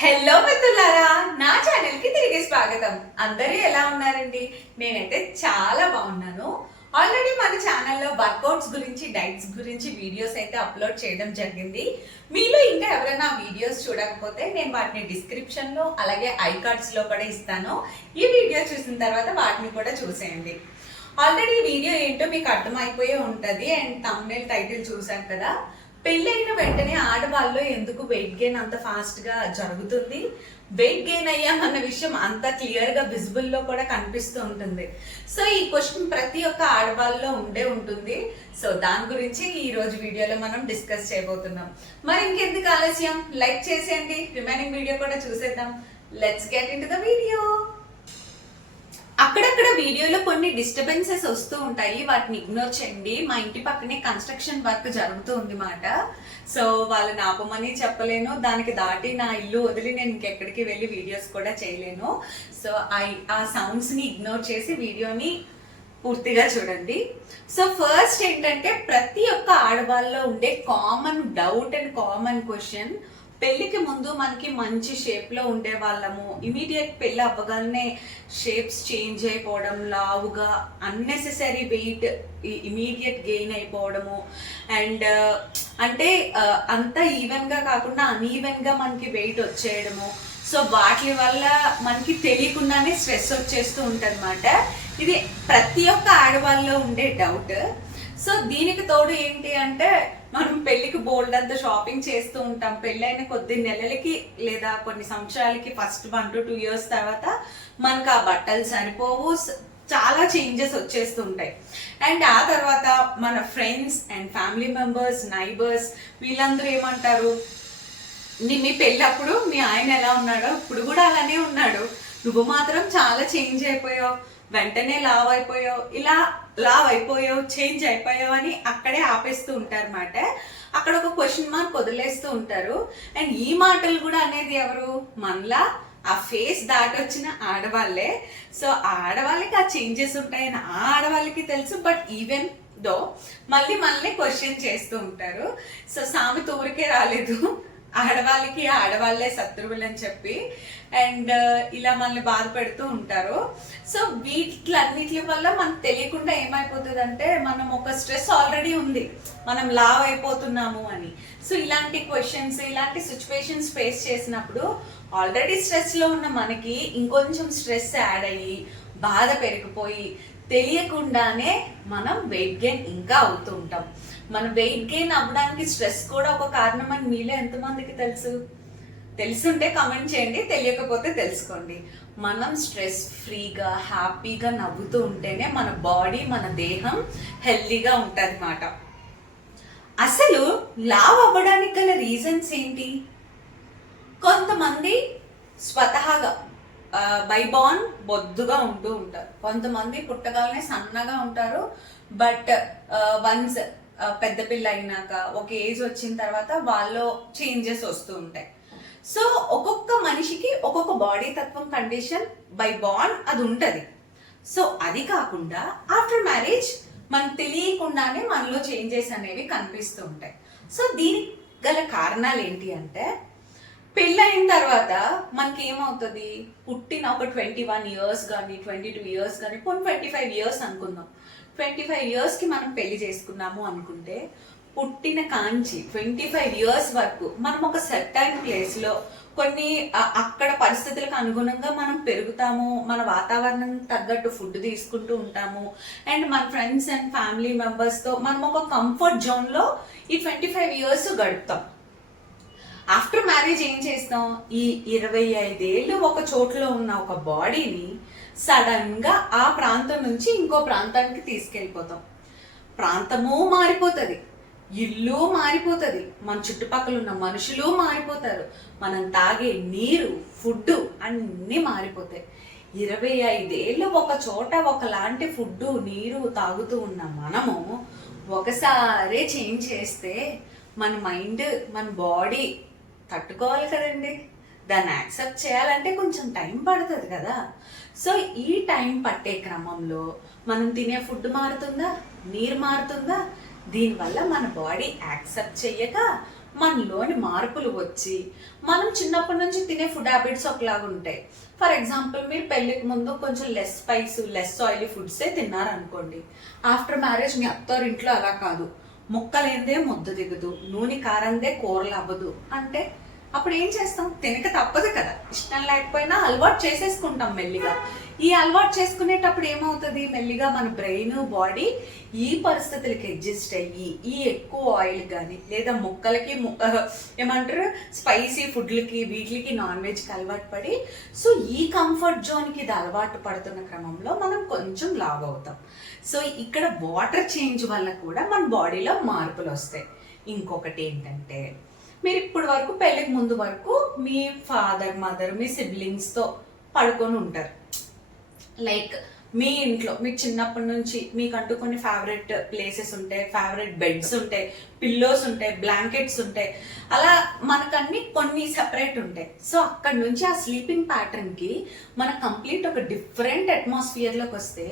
Hello మిత్రులారా, నా channel కి తిరిగి స్వాగతం. అందరూ ఎలా ఉన్నారండి? నేనైతే చాలా బాగున్నాను. ఆల్రెడీ మన ఛానల్లో వర్కౌట్స్ గురించి, డైట్స్ గురించి వీడియోస్ అయితే అప్లోడ్ చేయడం జరిగింది. మీలో ఇంకా ఎవరైనా వీడియోస్ చూడకపోతే నేను వాటిని డిస్క్రిప్షన్ లో అలాగే ఐ కార్డ్స్ లో కూడా ఇస్తాను. ఈ వీడియో చూసిన తర్వాత వాటిని కూడా చూసేయండి. ఆల్రెడీ వీడియో ఏంటో మీకు అర్థమైపోయే ఉంటది అండ్ థంబ్నెయిల్ టైటిల్ చూసాను కదా. పెళ్ళైన వెంటనే ఆడవాళ్ళు ఎందుకు వెయిట్ గెయిన్ అంత ఫాస్ట్ గా జరుగుతుంది, వెయిట్ గెయిన్ అయ్యామన్న విషయం అంత క్లియర్ గా విజిబుల్ లో కూడా కనిపిస్తూ ఉంటుంది. సో ఈ క్వశ్చన్ ప్రతి ఒక్క ఆడవాళ్ళలో ఉండే ఉంటుంది. సో దాని గురించి ఈ రోజు వీడియోలో మనం డిస్కస్ చేయబోతున్నాం. మరి ఇంకెందుకు ఆలస్యం, లైక్ చేసేయండి. రిమైనింగ్ వీడియో కూడా చూసేద్దాం. Let's get in to the video. అక్కడక్కడ వీడియోలో కొన్ని డిస్టర్బెన్సెస్ వస్తూ ఉంటాయి, వాటిని ఇగ్నోర్ చేయండి. మా ఇంటి పక్కనే కన్స్ట్రక్షన్ వర్క్ జరుగుతూ ఉంది మాట. సో వాళ్ళని ఆపమని చెప్పలేను, దానికి దాటి నా ఇల్లు వదిలి నేను ఇంకెక్కడికి వెళ్ళి వీడియోస్ కూడా చేయలేను. సో ఆ సౌండ్స్ ని ఇగ్నోర్ చేసి వీడియోని పూర్తిగా చూడండి. సో ఫస్ట్ ఏంటంటే, ప్రతి ఒక్క ఆడవాళ్ళలో ఉండే common doubt and common question, పెళ్లికి ముందు మనకి మంచి షేప్ లో ఉండే వాళ్ళము, ఇమీడియట్ పెళ్లి అవ్వగానే షేప్స్ చేంజ్ అయిపోవడం, లావుగా అన్నెసెసరీ వెయిట్ ఇమీడియట్ గెయిన్ అయిపోవడము, అండ్ అంటే అంత ఈవెన్ గా కాకుండా అన్ఈవెన్ గా మనకి వెయిట్ వచ్చేయడము. సో వాటి వల్ల మనకి తెలియకుండానే స్ట్రెస్ వచ్చేస్తూ ఉంటదన్నమాట. ఇది ప్రతి ఒక్క ఆడవాళ్ళలో ఉండే డౌట్. సో దీనికి తోడు ఏంటి అంటే, మనం పెళ్లికి బోల్డ్ అంత షాపింగ్ చేస్తూ ఉంటాం. పెళ్ళైన కొద్ది నెలలకి లేదా కొన్ని సంవత్సరాలకి, ఫస్ట్ 1 to 2 years తర్వాత మనకు ఆ బట్టలు సరిపోవు, చాలా చేంజెస్ వచ్చేస్తూ ఉంటాయి. అండ్ ఆ తర్వాత మన friends and family members, neighbours వీళ్ళందరూ ఏమంటారు, మీ పెళ్ళప్పుడు మీ ఆయన ఎలా ఉన్నాడో ఇప్పుడు కూడా అలానే ఉన్నాడు, నువ్వు మాత్రం చాలా చేంజ్ అయిపోయావు, వెంటనే లావ్ అయిపోయావు, ఇలా లావ్ అయిపోయావు, చేంజ్ అయిపోయావు అని అక్కడే ఆపేస్తూ ఉంటారు అన్నమాట. అక్కడ ఒక క్వశ్చన్ మార్క్ వదిలేస్తూ ఉంటారు. అండ్ ఈ మాటలు కూడా అనేది ఎవరు, మనలా ఆ ఫేస్ దాటొచ్చిన ఆడవాళ్ళే. సో ఆ ఆడవాళ్ళకి ఆ చేంజెస్ ఉంటాయని ఆ ఆడవాళ్ళకి తెలుసు. బట్ ఈవెన్ దో మళ్ళీ క్వశ్చన్ చేస్తూ ఉంటారు. సో సామెత ఊరికే రాలేదు, ఆడవాళ్ళకి ఆడవాళ్లే శత్రువులు అని చెప్పి. అండ్ ఇలా మనల్ని బాధ పెడుతూ ఉంటారు. సో వీటిలన్నిటి వల్ల మనకు తెలియకుండా ఏమైపోతుంది అంటే, మనం ఒక స్ట్రెస్ ఆల్రెడీ ఉంది, మనం లావ్ అయిపోతున్నాము అని. సో ఇలాంటి క్వశ్చన్స్, ఇలాంటి సిచ్యువేషన్స్ ఫేస్ చేసినప్పుడు ఆల్రెడీ స్ట్రెస్ లో ఉన్న మనకి ఇంకొంచెం స్ట్రెస్ యాడ్ అయ్యి బాధ పెరిగిపోయి తెలియకుండానే మనం వెయిట్ గెయిన్ ఇంకా అవుతూ ఉంటాం. మనం వెయిట్ గెయిన్ అవ్వడానికి స్ట్రెస్ కూడా ఒక కారణం అని మీలో ఎంతమందికి తెలుసు? తెలుసుంటే కామెంట్ చేయండి, తెలియకపోతే తెలుసుకోండి. మనం స్ట్రెస్ ఫ్రీగా హ్యాపీగా నవ్వుతూ ఉంటేనే మన బాడీ, మన దేహం హెల్తీగా ఉంటుంది అన్నమాట. అసలు లావ్ అవ్వడానికి గల రీజన్స్ ఏంటి? కొంతమంది స్వతహాగా బై బార్న్ బొద్దుగా ఉంటూ ఉంటారు, కొంతమంది పుట్టగానే సన్నగా ఉంటారు. బట్ వన్స్ పెద్ద పిల్ల అయినాక, ఒక ఏజ్ వచ్చిన తర్వాత వాళ్ళు చేంజెస్ వస్తూ ఉంటాయి. సో ఒక్కొక్క మనిషికి ఒక్కొక్క బాడీ తత్వం, కండిషన్ బై బార్న్ అది ఉంటది. సో అది కాకుండా ఆఫ్టర్ మ్యారేజ్ మనకు తెలియకుండానే మనలో చేంజెస్ అనేవి కనిపిస్తూ ఉంటాయి. సో దీనికి గల కారణాలు ఏంటి అంటే, పెళ్ళైన తర్వాత మనకి ఏమవుతుంది, పుట్టిన ఒక 21 years కానీ 22 years కానీ, 25 years అనుకుందాం. 25 years కి మనం పెళ్లి చేసుకున్నాము అనుకుంటే, పుట్టిన కాంచి 25 years వరకు మనం ఒక సర్టైన్ ప్లేస్ లో కొన్ని అక్కడ పరిస్థితులకు అనుగుణంగా మనం పెరుగుతాము, మన వాతావరణం తగ్గట్టు ఫుడ్ తీసుకుంటూ ఉంటాము. అండ్ మన ఫ్రెండ్స్ అండ్ ఫ్యామిలీ మెంబర్స్ తో మనం ఒక కంఫర్ట్ జోన్ లో ఈ 25 years గడుపుతాం. ఆఫ్టర్ మ్యారేజ్ ఏం చేస్తాం, ఈ 25 ఏళ్ళు ఒక చోట్లో ఉన్న ఒక బాడీని సడన్ గా ఆ ప్రాంతం నుంచి ఇంకో ప్రాంతానికి తీసుకెళ్ళిపోతాం. ప్రాంతము మారిపోతుంది, ఇల్లు మారిపోతుంది, మన చుట్టుపక్కల ఉన్న మనుషులు మారిపోతారు, మనం తాగే నీరు, ఫుడ్ అన్నీ మారిపోతాయి. 25 ఏళ్ళు ఒక చోట ఒకలాంటి ఫుడ్, నీరు తాగుతూ ఉన్న మనము ఒకసారి చేంజ్ చేస్తే మన మైండ్, మన బాడీ తట్టుకోవాలి కదండి. దాన్ని యాక్సెప్ట్ చేయాలంటే కొంచెం టైం పడుతుంది కదా. సో ఈ టైం పట్టే క్రమంలో మనం తినే ఫుడ్ మారుతుందా, నీరు మారుతుందా, దీనివల్ల మన బాడీ యాక్సెప్ట్ చెయ్యక మనలోని మార్పులు వచ్చి మనం చిన్నప్పటి నుంచి తినే ఫుడ్ హ్యాబిట్స్ ఒకలాగా ఉంటాయి. ఫర్ ఎగ్జాంపుల్ మీరు పెళ్ళికి ముందు కొంచెం లెస్ స్పైస్ లెస్ ఆయిలీ ఫుడ్సే తిన్నారనుకోండి. ఆఫ్టర్ మ్యారేజ్ మీ అత్తారింట్లో అలా కాదు, ముక్కలేందే ముద్ద దిగదు, నూనె కారందే కూరలు అవ్వదు అంటే అప్పుడు ఏం చేస్తాం? తినక తప్పదు కదా, ఇష్టం లేకపోయినా అలవాటు చేసేసుకుంటాం మెల్లిగా. ఈ అలవాటు చేసుకునేటప్పుడు ఏమవుతుంది, మెల్లిగా మన బ్రెయిన్ బాడీ ఈ పరిస్థితులకి అడ్జస్ట్ అయ్యి ఈ ఎక్కువ ఆయిల్ కానీ లేదా ముక్కలకి ఏమంటారు స్పైసీ ఫుడ్లకి వీటికి నాన్ వెజ్కి అలవాటు పడి సో ఈ కంఫర్ట్ జోన్కి ఇది అలవాటు పడుతున్న క్రమంలో మనం కొంచెం లావ్ అవుతాం. సో ఇక్కడ వాటర్ చేంజ్ వల్ల కూడా మన బాడీలో మార్పులు వస్తాయి. ఇంకొకటి ఏంటంటే మీరు ఇప్పటి వరకు పెళ్ళికి ముందు వరకు మీ ఫాదర్ మదర్ మీ సిబ్లింగ్స్తో పడుకొని ఉంటారు. లైక్ మీ ఇంట్లో మీకు చిన్నప్పటి నుంచి మీకంటూ కొన్ని ఫేవరెట్ ప్లేసెస్ ఉంటాయి, ఫేవరెట్ బెడ్స్ ఉంటాయి, పిల్లోస్ ఉంటాయి, బ్లాంకెట్స్ ఉంటాయి, అలా మనకన్నీ కొన్ని సెపరేట్ ఉంటాయి. సో అక్కడ నుంచి ఆ స్లీపింగ్ ప్యాటర్న్కి మన కంప్లీట్ ఒక డిఫరెంట్ అట్మాస్ఫియర్లోకి వస్తే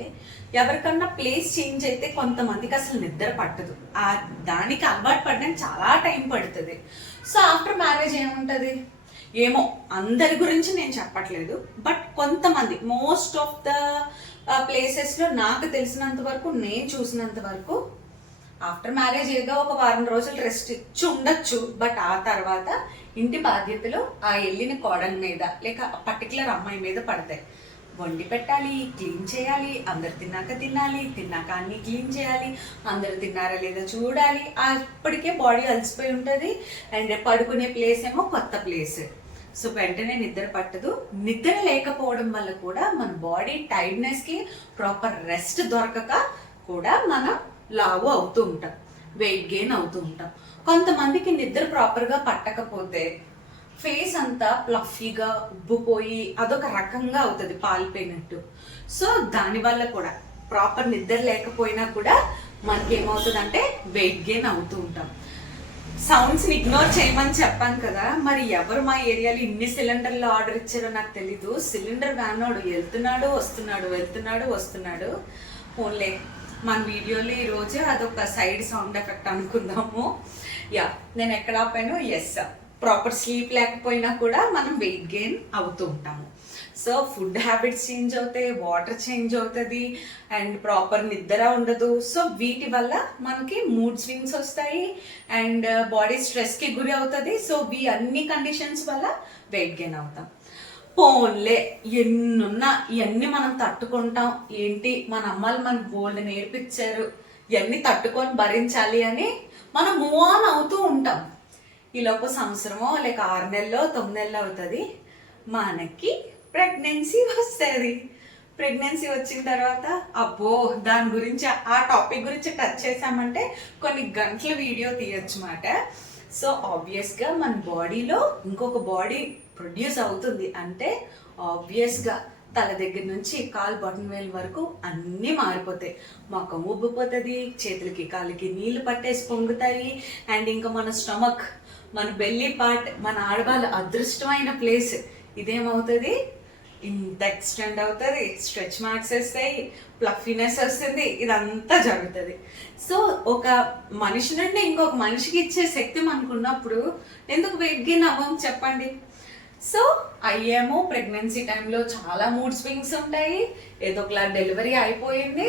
ఎవరికన్నా ప్లేస్ చేంజ్ అయితే కొంతమందికి అసలు నిద్ర పట్టదు, ఆ దానికి అలవాటు పడడానికి చాలా టైం పడుతుంది. సో ఆఫ్టర్ మ్యారేజ్ ఏముంటుంది ఏమో, అందరి గురించి నేను చెప్పట్లేదు, బట్ కొంతమంది మోస్ట్ ఆఫ్ ద ప్లేసెస్లో నాకు తెలిసినంత వరకు నేను చూసినంత వరకు ఆఫ్టర్ మ్యారేజ్ ఏదో ఒక వారం రోజులు రెస్ట్ ఇచ్చి ఉండొచ్చు, బట్ ఆ తర్వాత ఇంటి బాధ్యతలు ఆ వెళ్ళిన కోడల మీద లేక పర్టికులర్ అమ్మాయి మీద పడతాయి. వండి పెట్టాలి, క్లీన్ చేయాలి, అందరు తిన్నాక తినాలి, తిన్నాక అన్ని క్లీన్ చేయాలి, అందరు తిన్నారా లేదా చూడాలి. అప్పటికే బాడీ అలసిపోయి ఉంటుంది అండ్ పడుకునే ప్లేస్ ఏమో కొత్త ప్లేస్. సో వెంటనే నిద్ర పట్టదు. నిద్ర లేకపోవడం వల్ల కూడా మన బాడీ టైర్డ్నెస్కి ప్రాపర్ రెస్ట్ దొరకక కూడా మనం లావు అవుతూ ఉంటాం, వెయిట్ గెయిన్ అవుతూ ఉంటాం. కొంతమందికి నిద్ర ప్రాపర్గా పట్టకపోతే ఫేస్ అంతా ప్లఫీగా ఉబ్బుపోయి అదొక రకంగా అవుతుంది, పాలిపోయినట్టు. సో దానివల్ల కూడా ప్రాపర్ నిద్ర లేకపోయినా కూడా మనకి ఏమవుతుంది అంటే వెయిట్ గెయిన్ అవుతూ ఉంటాం. సౌండ్స్ని ఇగ్నోర్ చేయమని చెప్పాను కదా, మరి ఎవరు మా ఏరియాలో ఇన్ని సిలిండర్లు ఆర్డర్ ఇచ్చారో నాకు తెలీదు. సిలిండర్ వ్యానోడు వెళ్తున్నాడు వస్తున్నాడు వెళ్తున్నాడు వస్తున్నాడు. ఓన్లే మన వీడియోలో ఈరోజు అదొక సైడ్ సౌండ్ ఎఫెక్ట్ అనుకుందాము. యా, నేను ఎక్కడ ఆపాను? ఎస్, ప్రాపర్ స్లీప్ లేకపోయినా కూడా మనం వెయిట్ గెయిన్ అవుతూ ఉంటాము. సో ఫుడ్ హ్యాబిట్స్ చేంజ్ అవుతాయి, వాటర్ చేంజ్ అవుతుంది అండ్ ప్రాపర్ నిద్ర ఉండదు. సో వీటి వల్ల మనకి మూడ్ స్వింగ్స్ వస్తాయి అండ్ బాడీ స్ట్రెస్కి గురి అవుతుంది. సో అన్ని కండిషన్స్ వల్ల వెయిట్ గెయిన్ అవుతాం. పోన్లే ఎన్నున్నా ఇవన్నీ మనం తట్టుకుంటాం. ఏంటి మన అమ్మాయిలు మనకు బోల్డ్ నేర్పించారు, ఇవన్నీ తట్టుకొని భరించాలి అని మనం మూవ్ ఆన్ అవుతూ ఉంటాం. ఈలోపు సంవత్సరమో లేక 6 నెలలో 9 నెలలు అవుతుంది, మనకి ప్రెగ్నెన్సీ వస్తుంది. ప్రెగ్నెన్సీ వచ్చిన తర్వాత అబ్బో దాని గురించి ఆ టాపిక్ గురించి టచ్ చేసామంటే కొన్ని గంటల వీడియో తీయొచ్చు మాట. సో ఆబ్వియస్గా మన బాడీలో ఇంకొక బాడీ ప్రొడ్యూస్ అవుతుంది అంటే ఆబ్వియస్గా తల దగ్గర నుంచి కాలు బటన్ వేల్ వరకు అన్నీ మారిపోతాయి. మొఖం ఉబ్బిపోతుంది, చేతులకి కాళ్ళకి నీళ్లు పట్టేసి పొంగుతాయి అండ్ ఇంకా మన స్టమక్ మన బెల్లీ పార్ట్ మన ఆడవాళ్ళ అదృష్టమైన ప్లేస్ ఇదేమవుతుంది ఇంత ఎక్స్టెండ్ అవుతుంది, స్ట్రెచ్ మార్క్స్ వస్తాయి, ప్లఫీనెస్ వస్తుంది, ఇదంతా జరుగుతుంది. సో ఒక మనిషి నుండి ఇంకొక మనిషికి ఇచ్చే శక్తి మనకు ఉన్నప్పుడు ఎందుకు వెయిట్ గెయిన్ అవ్వం చెప్పండి. సో అయ్యేమో ప్రెగ్నెన్సీ టైంలో చాలా మూడ్ స్వింగ్స్ ఉంటాయి, ఏదో ఒకలా డెలివరీ అయిపోయింది,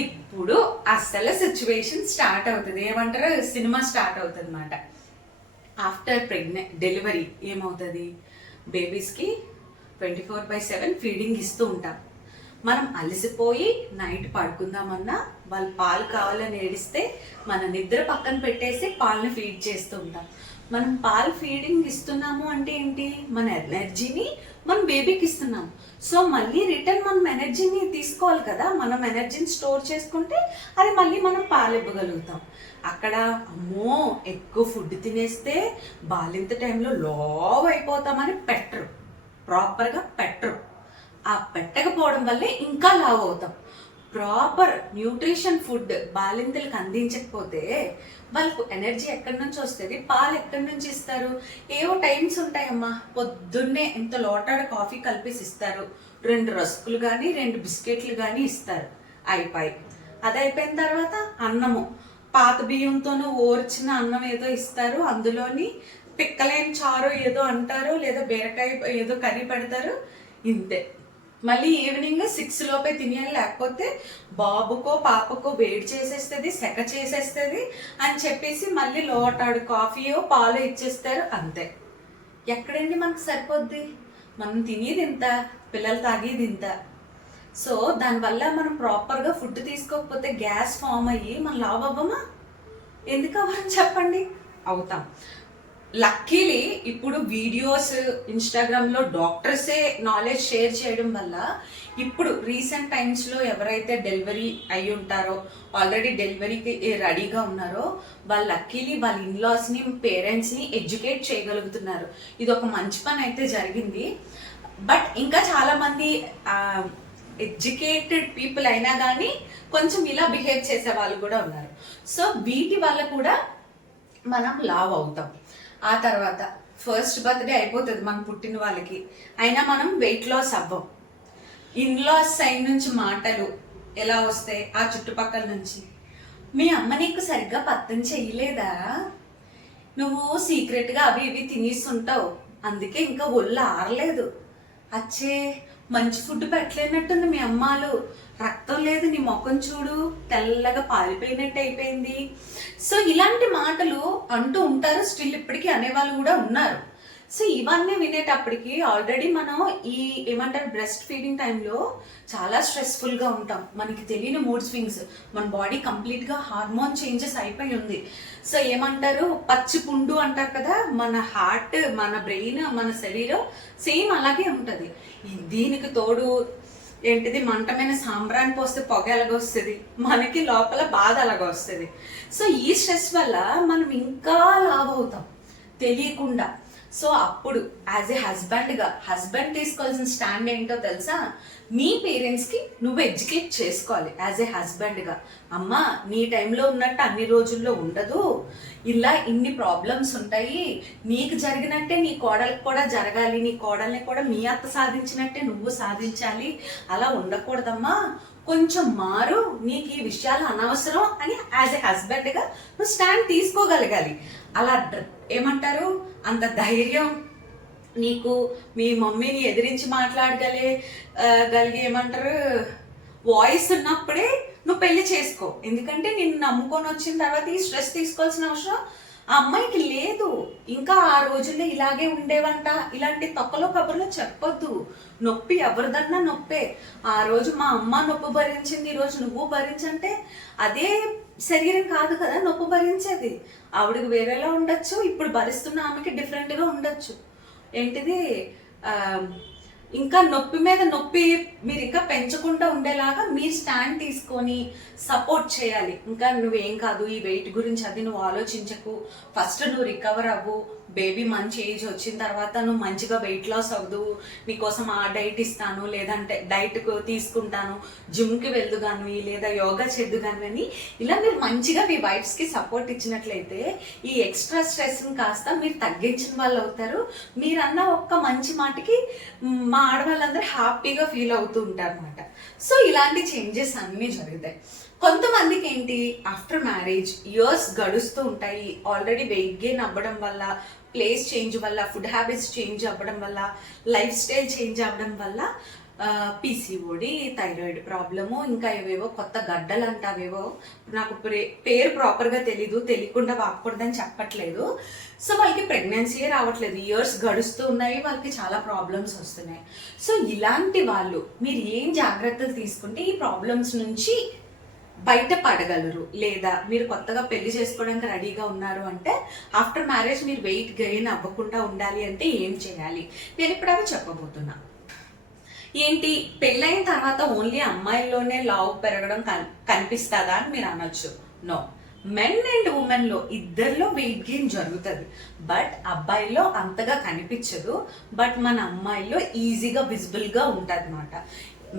ఇప్పుడు అసలు సిచ్యువేషన్ స్టార్ట్ అవుతుంది. ఏమంటారు, సినిమా స్టార్ట్ అవుతుంది అన్నమాట. ఆఫ్టర్ డెలివరీ ఏమవుతుంది, బేబీస్కి 24/7 ఫీడింగ్ ఇస్తూ ఉంటాం. మనం అలసిపోయి నైట్ పడుకుందామన్నా వాళ్ళు పాలు కావాలని ఏడిస్తే మన నిద్ర పక్కన పెట్టేసి పాలను ఫీడ్ చేస్తూ ఉంటాం. మనం పాలు ఫీడింగ్ ఇస్తున్నాము అంటే ఏంటి, మన ఎనర్జీని మన బేబీకి ఇస్తున్నాం. సో మళ్ళీ రిటర్న్ మనం ఎనర్జీని తీసుకోవాలి కదా, మనం ఎనర్జీని స్టోర్ చేసుకుంటే అది మళ్ళీ మనం పాలు ఇవ్వగలుగుతాం. అక్కడ అమ్మో ఎక్కువ ఫుడ్ తినేస్తే బాలింత టైంలో లావ్ అయిపోతామని పెట్టరు, ప్రాపర్గా పెట్టరు. ఆ పెట్టకపోవడం వల్లే ఇంకా లావ్ అవుతాం. ప్రాపర్ న్యూట్రిషన్ ఫుడ్ బాలింతలకు అందించకపోతే వాళ్ళకు ఎనర్జీ ఎక్కడి నుంచి వస్తుంది, పాలు ఎక్కడి నుంచి ఇస్తారు? ఏవో టైమ్స్ ఉంటాయమ్మా, పొద్దున్నే ఇంత లోటాడ కాఫీ కలిపేసి ఇస్తారు, 2 రస్కులు కానీ 2 బిస్కెట్లు కానీ ఇస్తారు, అయిపోయి అది అయిపోయిన తర్వాత అన్నము పాత బియ్యంతోనూ ఓర్చిన అన్నం ఏదో ఇస్తారు, అందులోని పిక్కలేని చారు ఏదో అంటారు, లేదా బీరకాయ ఏదో కర్రీ పెడతారు, ఇంతే. మళ్ళీ ఈవినింగ్ 6 లోపే తినేయాలి, లేకపోతే బాబుకో పాపకో వేడి చేసేస్తుంది, సెక చేసేస్తుంది అని చెప్పేసి మళ్ళీ లోటాడు కాఫీయో పాలో ఇచ్చేస్తారు, అంతే. ఎక్కడండి మనకు సరిపోద్ది? మనం తినేది ఇంత, పిల్లలు తాగేది ఇంత. సో దానివల్ల మనం ప్రాపర్గా ఫుడ్ తీసుకోకపోతే గ్యాస్ ఫామ్ అయ్యి మనం లావ్ అవ్వమా? ఎందుకు అవ్వని చెప్పండి? అవుతాం. లక్కీలీ ఇప్పుడు వీడియోస్ ఇన్స్టాగ్రామ్లో డాక్టర్సే నాలెడ్జ్ షేర్ చేయడం వల్ల ఇప్పుడు రీసెంట్ టైమ్స్లో ఎవరైతే డెలివరీ అయి ఉంటారో, ఆల్రెడీ డెలివరీకి రెడీగా ఉన్నారో, వాళ్ళు లక్కీలీ వాళ్ళ ఇన్లాస్ని పేరెంట్స్ని ఎడ్యుకేట్ చేయగలుగుతున్నారు. ఇది ఒక మంచి పని అయితే జరిగింది. బట్ ఇంకా చాలామంది ఎడ్యుకేటెడ్ పీపుల్ అయినా కానీ కొంచెం ఇలా బిహేవ్ చేసే వాళ్ళు కూడా ఉన్నారు. సో వీటి వల్ల కూడా మనం లావ్ అవుతాం. ఆ తర్వాత ఫస్ట్ బర్త్డే అయిపోతుంది మనం పుట్టిన వాళ్ళకి, అయినా మనం వెయిట్ లాస్ అవ్వం. ఇన్లాస్ సైడ్ నుంచి మాటలు ఎలా వస్తాయి, ఆ చుట్టుపక్కల నుంచి, మీ అమ్మ నీకు సరిగ్గా పత్తం చేయలేదా, నువ్వు సీక్రెట్గా అవి ఇవి తినేస్తుంటావు, అందుకే ఇంకా ఒళ్ళు ఆరలేదు, అచ్చే మంచి ఫుడ్ పెట్టలేనట్టుంది మీ అమ్మాలు, రక్తం లేదు నీ ముఖం చూడు, తెల్లగా పారిపోయినట్టు అయిపోయింది. సో ఇలాంటి మాటలు అంటూ ఉంటారు, స్టిల్ ఇప్పటికీ అనేవాళ్ళు కూడా ఉన్నారు. సో ఇవన్నీ వినేటప్పటికి ఆల్రెడీ మనం ఈ ఏమంటారు బ్రెస్ట్ ఫీడింగ్ టైంలో చాలా స్ట్రెస్ఫుల్గా ఉంటాం, మనకి తెలియని మూడ్ స్వింగ్స్, మన బాడీ కంప్లీట్గా హార్మోన్ చేంజెస్ అయిపోయి ఉంది. సో ఏమంటారు పచ్చి పుండు అంటారు కదా, మన హార్ట్, మన బ్రెయిన్, మన శరీరం సేమ్ అలాగే ఉంటుంది. దీనికి తోడు ఏంటిది మంటమైన సాంబ్రాన్ని పోస్తే పొగ ఎలాగ వస్తుంది, మనకి లోపల బాధ అలాగ వస్తుంది. సో ఈ స్ట్రెస్ వల్ల మనం ఇంకా లావ్ అవుతాం తెలియకుండా. సో అప్పుడు యాజ్ ఏ హస్బెండ్గా హస్బెండ్ తీసుకోవాల్సిన స్టాండ్ ఏంటో తెలుసా? మీ పేరెంట్స్కి నువ్వు ఎడ్యుకేట్ చేసుకోవాలి యాజ్ ఏ హస్బెండ్గా. అమ్మ నీ టైంలో ఉన్నట్టు అన్ని రోజుల్లో ఉండదు, ఇలా ఇన్ని ప్రాబ్లమ్స్ ఉంటాయి, నీకు జరిగినట్టే నీ కోడలికి కూడా జరగాలి, నీ కోడల్ని కూడా మీ అత్త సాధించినట్టే నువ్వు సాధించాలి, అలా ఉండకూడదమ్మా, కొంచెం మారు, నీకు ఈ విషయాలు అనవసరం అని యాజ్ ఏ హస్బెండ్గా నువ్వు స్టాండ్ తీసుకోగలగాలి. అలా ఏమంటారు అంత ధైర్యం నీకు మీ మమ్మీని ఎదిరించి మాట్లాడగలిగే ఏమంటారు వాయిస్ ఉన్నప్పుడే నువ్వు పెళ్లి చేసుకో. ఎందుకంటే నిన్ను నమ్ముకొని వచ్చిన తర్వాత ఈ స్ట్రెస్ తీసుకోవాల్సిన అవసరం ఆ అమ్మాయికి లేదు. ఇంకా ఆ రోజుల్లో ఇలాగే ఉండేవంట, ఇలాంటి తొక్కలో కబుర్లు చెప్పొద్దు. నొప్పి ఎవరిదన్నా నొప్పే. ఆ రోజు మా అమ్మ నొప్పి భరించింది, ఈరోజు నువ్వు భరించంటే అదే శరీరం కాదు కదా నొప్పి భరించేది. ఆవిడకి వేరేలా ఉండొచ్చు, ఇప్పుడు భరిస్తున్న ఆమెకి డిఫరెంట్గా ఉండొచ్చు. ఏంటిది ఇంకా నొప్పి మీద నొప్పి మీరు ఇంకా పెంచకుండా ఉండేలాగా మీరు స్టాండ్ తీసుకొని సపోర్ట్ చేయాలి. ఇంకా నువ్వేం కాదు, ఈ వెయిట్ గురించి అది నువ్వు ఆలోచించకు, ఫస్ట్ నువ్వు రికవర్ అవ్వు, బేబీ మంచి ఏజ్ వచ్చిన తర్వాత నువ్వు మంచిగా వెయిట్ లాస్ అవ్వదు, నీకోసం ఆ డైట్ ఇస్తాను, లేదంటే డైట్ తీసుకుంటాను, జిమ్కి వెళ్దు కానీ లేదా యోగా చేద్దు కానీ ఇలా మీరు మంచిగా మీ వైఫ్స్కి సపోర్ట్ ఇచ్చినట్లయితే ఈ ఎక్స్ట్రా స్ట్రెస్ని కాస్త మీరు తగ్గించిన వాళ్ళు అవుతారు. మీరన్న ఒక్క మంచి మాటకి మా ఆడవాళ్ళందరూ హ్యాపీగా ఫీల్ అవుతూ ఉంటారు అన్నమాట. సో ఇలాంటి చేంజెస్ అన్నీ జరుగుతాయి. కొంతమందికి ఏంటి ఆఫ్టర్ మ్యారేజ్ ఇయర్స్ గడుస్తూ ఉంటాయి, ఆల్రెడీ వెయిట్ గెయిన్ అవ్వడం వల్ల, ప్లేస్ చేంజ్ వల్ల, ఫుడ్ హ్యాబిట్స్ చేంజ్ అవ్వడం వల్ల, లైఫ్ స్టైల్ చేంజ్ అవ్వడం వల్ల పీసీఓడి, థైరాయిడ్ ప్రాబ్లము, ఇంకా ఏవేవో కొత్త గడ్డలు అంటావేవో, నాకు పేరు ప్రాపర్గా తెలీదు, తెలియకుండా వాడకూడదని చెప్పట్లేదు. సో వాళ్ళకి ప్రెగ్నెన్సీయే రావట్లేదు, ఇయర్స్ గడుస్తూ ఉన్నాయి, వాళ్ళకి చాలా ప్రాబ్లమ్స్ వస్తున్నాయి. సో ఇలాంటి వాళ్ళు మీరు ఏం జాగ్రత్తలు తీసుకుంటే ఈ ప్రాబ్లమ్స్ నుంచి బయటపడగలరు, లేదా మీరు కొత్తగా పెళ్లి చేసుకోవడానికి రెడీగా ఉన్నారు అంటే ఆఫ్టర్ మ్యారేజ్ మీరు వెయిట్ గెయిన్ అవ్వకుండా ఉండాలి అంటే ఏం చేయాలి, నేను ఇప్పుడు అవి చెప్పబోతున్నా. ఏంటి పెళ్ళైన తర్వాత ఓన్లీ అమ్మాయిల్లోనే లావ్ పెరగడం కనిపిస్తుందా అని మీరు అనొచ్చు. నో, మెన్ అండ్ ఉమెన్ లో ఇద్దరిలో వెయిట్ గెయిన్ జరుగుతుంది, బట్ అబ్బాయిలో అంతగా కనిపించదు, బట్ మన అమ్మాయిలో ఈజీగా విజిబుల్ గా ఉంటుంది అన్నమాట.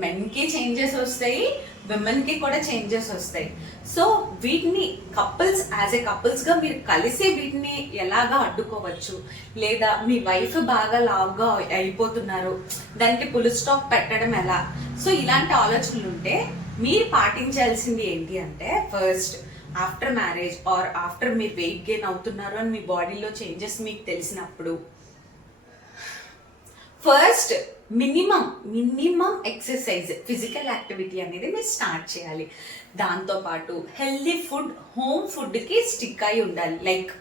మెన్కి చేంజెస్ వస్తాయి, విమెన్కి కూడా చేంజెస్ వస్తాయి. సో వీటిని కపుల్స్ యాజ్ ఏ కపుల్స్గా మీరు కలిసి వీటిని ఎలాగా అడ్డుకోవచ్చు, లేదా మీ వైఫ్ బాగా లావుగా అయిపోతున్నారు దానికి ఫుల్ స్టాప్ పెట్టడం ఎలా. సో ఇలాంటి ఆలోచనలు ఉంటే మీరు పాటించాల్సింది ఏంటి అంటే first after marriage or after మీరు వెయిట్ గెయిన్ అవుతున్నారు అని మీ బాడీలో చేంజెస్ మీకు తెలిసినప్పుడు first minimum exercise physical activity అనేది మీరు స్టార్ట్ చేయాలి. దాంతోపాటు హెల్దీ ఫుడ్, హోమ్ ఫుడ్కి స్టిక్ అయి ఉండాలి. లైక్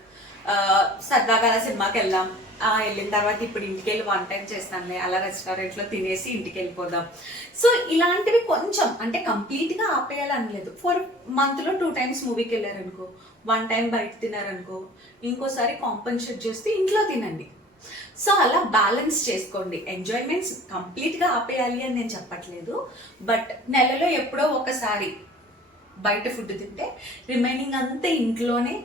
సరదాగా అలా సినిమాకి వెళ్దాం, వెళ్ళిన తర్వాత ఇప్పుడు ఇంటికి వెళ్ళి 1 టైం చేస్తానులే, అలా రెస్టారెంట్లో తినేసి ఇంటికి వెళ్ళిపోదాం. సో ఇలాంటివి కొంచెం అంటే కంప్లీట్గా ఆపేయాలని లేదు. ఫర్ మంత్లో 2 టైమ్స్ మూవీకి వెళ్ళారనుకో, 1 టైం బయట తినారనుకో, ఇంకోసారి కాంపన్సేట్ చేస్తే ఇంట్లో తినండి. సో అలా బ్యాలెన్స్ చేసుకోండి. ఎంజాయ్మెంట్స్ కంప్లీట్గా ఆపేయాలి అని నేను చెప్పట్లేదు, బట్ నెలలో ఎప్పుడో ఒకసారి బయట ఫుడ్ తింటే రిమైనింగ్ అంతా ఇంట్లోనే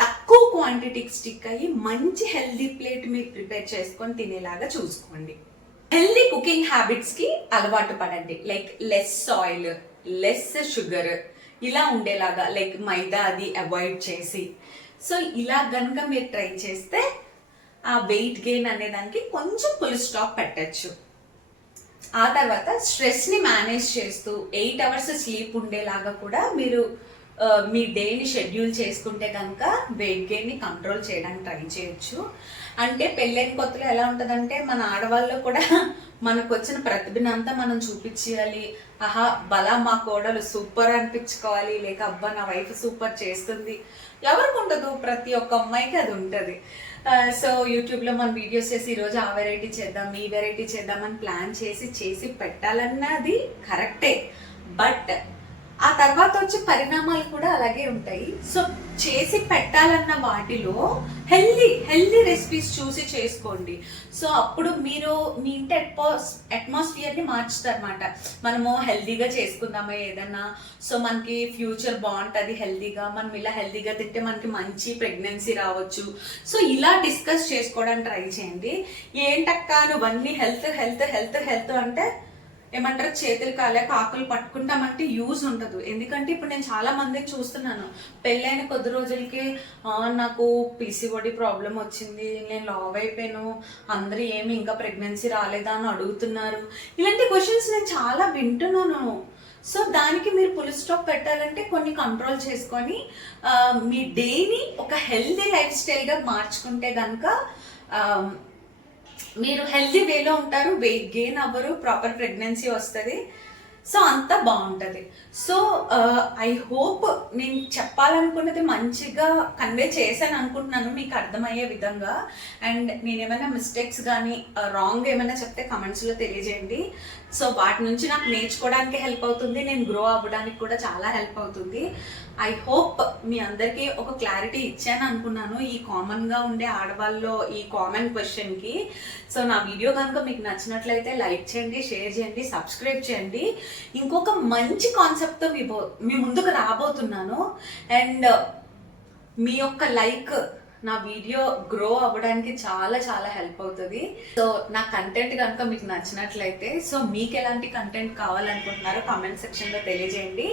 తక్కువ క్వాంటిటీకి స్టిక్ అయ్యి మంచి హెల్దీ ప్లేట్ మీరు ప్రిపేర్ చేసుకొని తినేలాగా చూసుకోండి. హెల్దీ కుకింగ్ హ్యాబిట్స్కి అలవాటు పడండి. Like less oil, less sugar ఇలా ఉండేలాగా, లైక్ మైదా అది అవాయిడ్ చేసి. సో ఇలా కనుక మీరు ట్రై చేస్తే ఆ వెయిట్ గెయిన్ అనే దానికి కొంచెం ఫుల్ స్టాప్ పెట్టచ్చు. ఆ తర్వాత స్ట్రెస్ని మేనేజ్ చేస్తూ 8 అవర్స్ స్లీప్ ఉండేలాగా కూడా మీరు మీ డేని షెడ్యూల్ చేసుకుంటే కనుక వెయిట్ గెయిన్ని కంట్రోల్ చేయడానికి ట్రై చేయొచ్చు. అంటే పెళ్ళైన కొత్తలో ఎలా ఉంటుందంటే మన ఆడవాళ్ళు కూడా మనకు వచ్చిన ప్రతిభనంతా మనం చూపించాలి. ఆహా బలా మా కోడలు సూపర్ అనిపించుకోవాలి, లేక అబ్బా నా వైఫ్ సూపర్ చేస్తుంది. ఎవరికి ఉండదు, ప్రతి ఒక్క అమ్మాయికి అది ఉంటుంది. సో యూట్యూబ్లో మనం వీడియోస్ చేసి ఈరోజు ఆ వెరైటీ చేద్దాం, ఈ వెరైటీ చేద్దాం అని ప్లాన్ చేసి పెట్టాలన్నది కరెక్టే. బట్ ఆ తర్వాత వచ్చే పరిణామాలు కూడా అలాగే ఉంటాయి. సో చేసి పెట్టాలన్న వాటిలో హెల్దీ రెసిపీస్ చూసి చేసుకోండి. సో అప్పుడు మీరు మీ ఇంటి అట్మాస్ఫియర్ని మార్చుతారన్నమాట. మనము హెల్దీగా చేసుకుందామా ఏదన్నా, సో మనకి ఫ్యూచర్ బాగుంటుంది హెల్దీగా, మనం ఇలా హెల్దీగా తింటే మనకి మంచి ప్రెగ్నెన్సీ రావచ్చు. సో ఇలా డిస్కస్ చేసుకోవడానికి ట్రై చేయండి. ఏంటక్క నువ్వన్నీ హెల్త్ అంటే ఏమంటారు, చేతులు కాలేక ఆకులు పట్టుకుంటామంటే యూజ్ ఉండదు. ఎందుకంటే ఇప్పుడు నేను చాలా మందిని చూస్తున్నాను, పెళ్ళైన కొద్ది రోజులకి నాకు పీసీఓడి ప్రాబ్లం వచ్చింది, నేను లావ్ అయిపోయాను, అందరూ ఏమి ఇంకా ప్రెగ్నెన్సీ రాలేదా అని అడుగుతున్నారు. ఇలాంటి క్వశ్చన్స్ నేను చాలా వింటున్నాను. సో దానికి మీరు ఫుల్ స్టాప్ పెట్టాలంటే కొన్ని కంట్రోల్ చేసుకొని మీ డేని ఒక హెల్దీ లైఫ్ స్టైల్గా మార్చుకుంటే కనుక మీరు హెల్దీ వేలో ఉంటారు, వెయిట్ గెయిన్ అవ్వరు, ప్రాపర్ ప్రెగ్నెన్సీ వస్తుంది. సో అంతా బాగుంటుంది. సో ఐ హోప్ నేను చెప్పాలనుకున్నది మంచిగా కన్వే చేశాను అనుకుంటున్నాను, మీకు అర్థమయ్యే విధంగా. అండ్ నేను ఏమైనా మిస్టేక్స్ కానీ రాంగ్ ఏమైనా చెప్తే కమెంట్స్లో తెలియజేయండి. సో వాటి నుంచి నాకు నేర్చుకోవడానికి హెల్ప్ అవుతుంది, నేను గ్రో అవ్వడానికి కూడా చాలా హెల్ప్ అవుతుంది. ఐ హోప్ మీ అందరికీ ఒక క్లారిటీ ఇచ్చాను అనుకున్నాను ఈ కామన్గా ఉండే ఆడవాళ్ళలో ఈ కామన్ క్వశ్చన్కి. సో నా వీడియో కనుక మీకు నచ్చినట్లయితే లైక్ చేయండి, షేర్ చేయండి, సబ్స్క్రైబ్ చేయండి. ఇంకొక మంచి కాన్సెప్ట్తో మీ ముందుకు రాబోతున్నాను. అండ్ మీ యొక్క లైక్ నా వీడియో గ్రో అవ్వడానికి చాలా చాలా హెల్ప్ అవుతుంది. సో నా కంటెంట్ కనుక మీకు నచ్చినట్లయితే, సో మీకు ఎలాంటి కంటెంట్ కావాలనుకుంటున్నారో కామెంట్ సెక్షన్లో తెలియజేయండి.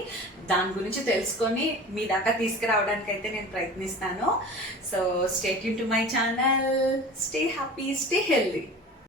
దాని గురించి తెలుసుకొని మీ దాకా తీసుకురావడానికి అయితే నేను ప్రయత్నిస్తాను. So stay tune to my channel, stay happy, stay healthy.